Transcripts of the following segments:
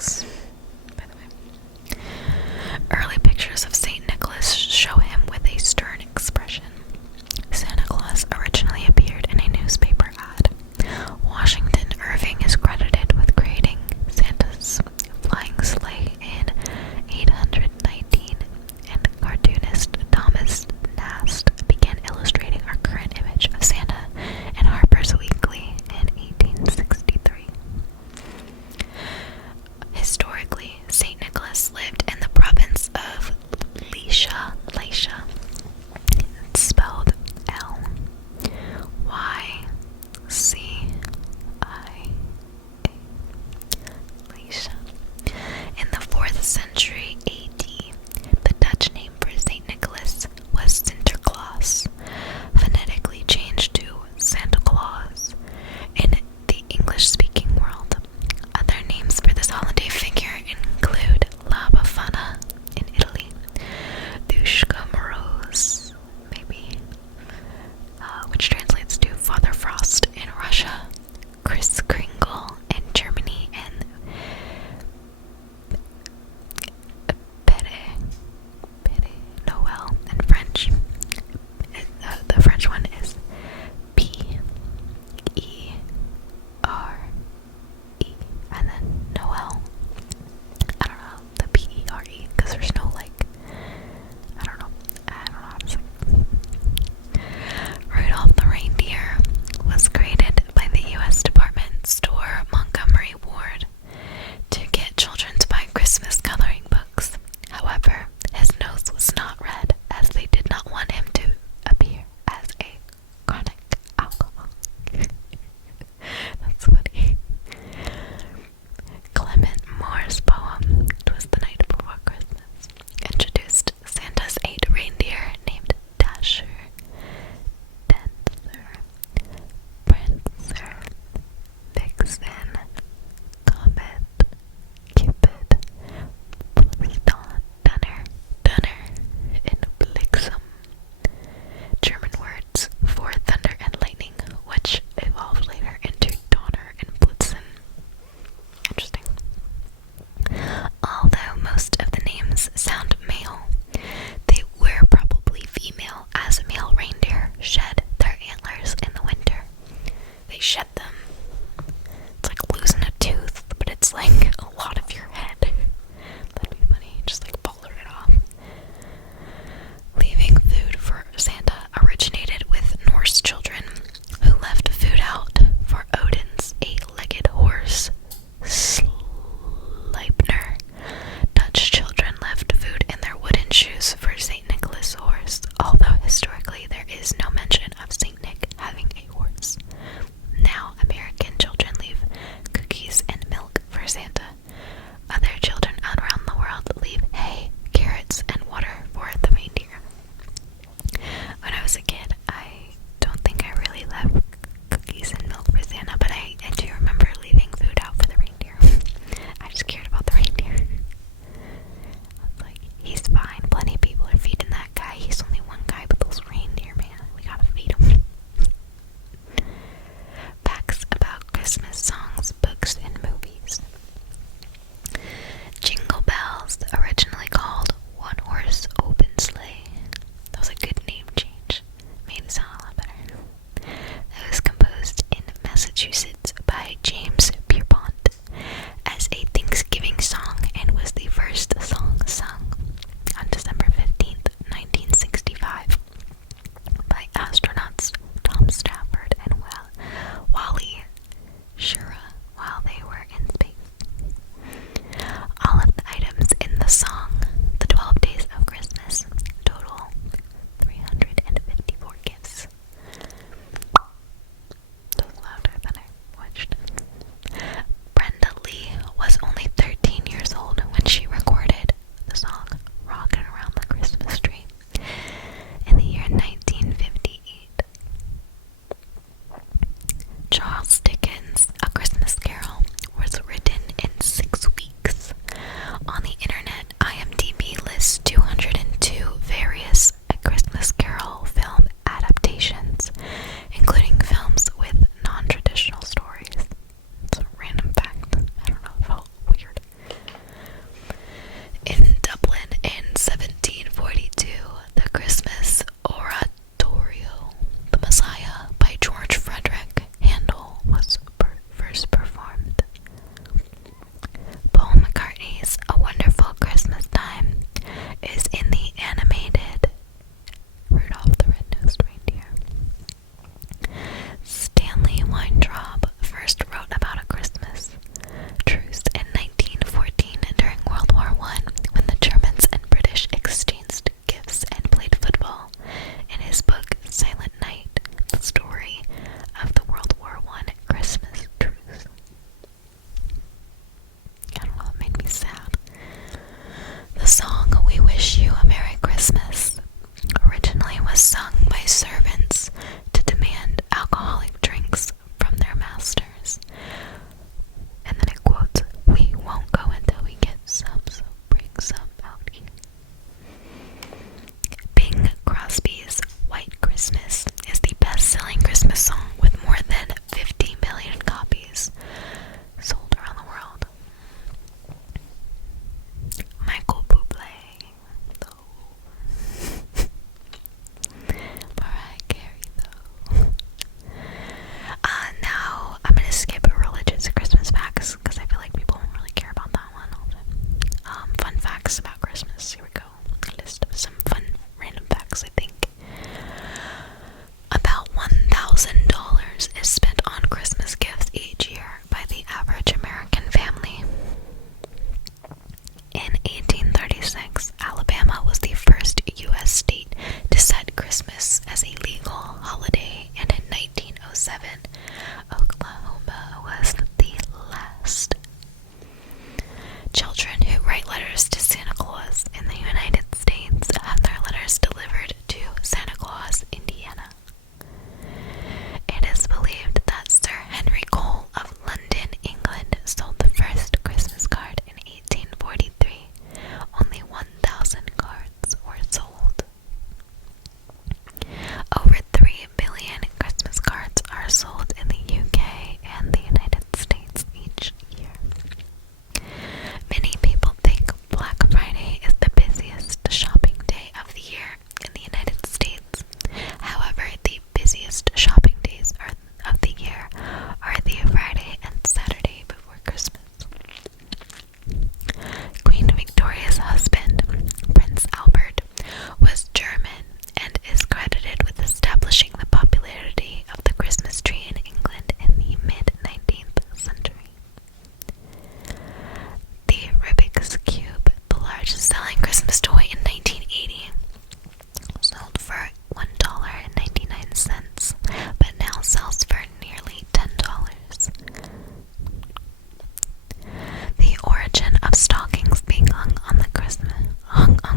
Stockings, by the way. Early pictures of St. Nicholas show him with a stern expression. Santa Claus originally appeared in a newspaper ad. Washington Irving is credited with creating Santa's flying sleigh in 819, and cartoonist Thomas Nast began illustrating our current image of Santa in Harper's Weekly in 1863. Historians children who write letters to Santa Claus in the United States have their letters delivered to Santa Claus, Indiana. It is believed that Sir Henry Cole of London, England, sold the first Christmas card in 1843. Only 1,000 cards were sold. Over 3 billion Christmas cards are sold in the UK and the United States each year. Many people think Black Friday is the busiest shopping day of the year in the United States. However, the busiest shopping days of the year are the Friday and Saturday before Christmas. Queen Victoria's husband, Prince Albert, was German and is credited with establishing the popularity of the Christmas tree in England in the mid-19th century. The Rubik's Cube, the largest selling Christmas toy in 1980, sold for $1.99, but now sells for nearly $10. The origin of stockings being hung on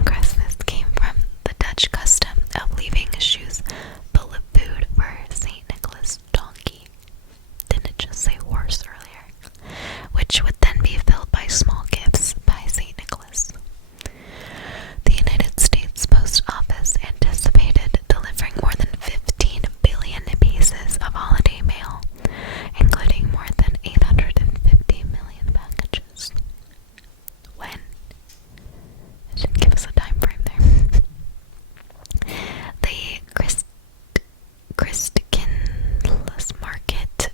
Christmas came from the Dutch custom of leaving shoes full of food for St. Nicholas' donkey. Didn't it just say horse earlier? Which would then be filled by small gifts by St. Nicholas. The United States Post Office anticipated delivering more than 15 billion pieces of holiday mail, including more than 850 million packages. When? It didn't give us a time frame there. The Christkindlesmarkt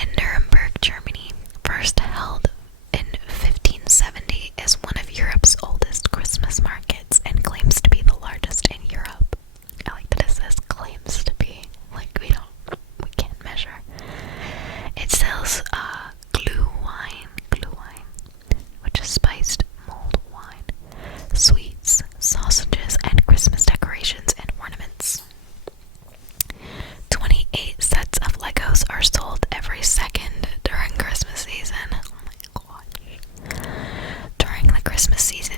in Nuremberg, Germany, first held in 1570, is one of Europe's oldest Christmas markets and claims to be the largest in Europe. I like that it says claims to be, like we can't measure. It sells Glühwein, which is spiced mulled wine, sweets, sausages, and Christmas decorations and ornaments. 28 sets of Legos are sold every second during Christmas season. Oh my gosh. During the Christmas season,